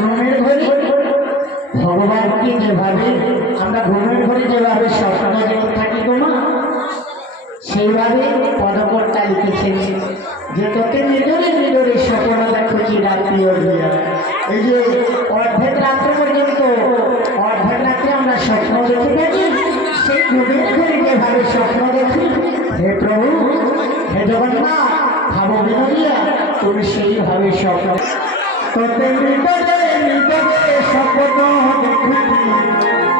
ঘুমের ঘরে। ভগবানকে যেভাবে, আমরা ঘুমের ঘরে যেভাবে স্বপ্ন দেখে থাকি গো মা, সেইভাবে পদকর্তা লিখেছেন। যে তোকে নিজরে নিজরে স্বপ্ন দেখছি রাত্রি অর্জিয়া এই যে অর্ধেক রাত্র পর্যন্ত, অর্ধেক রাত্রে আমরা স্বপ্ন দেখে থাকি সেই ঘুমের ঘরে যেভাবে স্বপ্ন দেখি। হে প্রভু, হে জগন্নাথ ভাব বিনোদিয়া তুমি সেইভাবে স্বপ্ন নিজরে স্বপ্ন দেখছি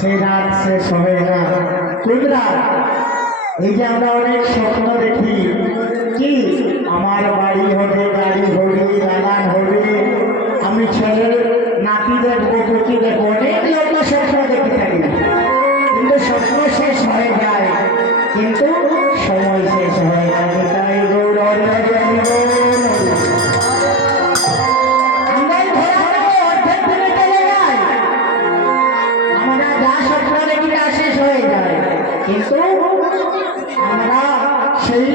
সেই রাত শেষ হয় না। কোন রাত এই যে আমরা অনেক স্বপ্ন দেখি আমরা যা স্বপ্ন দেখি তা শেষ হয়ে যায়। কিন্তু আমরা সেই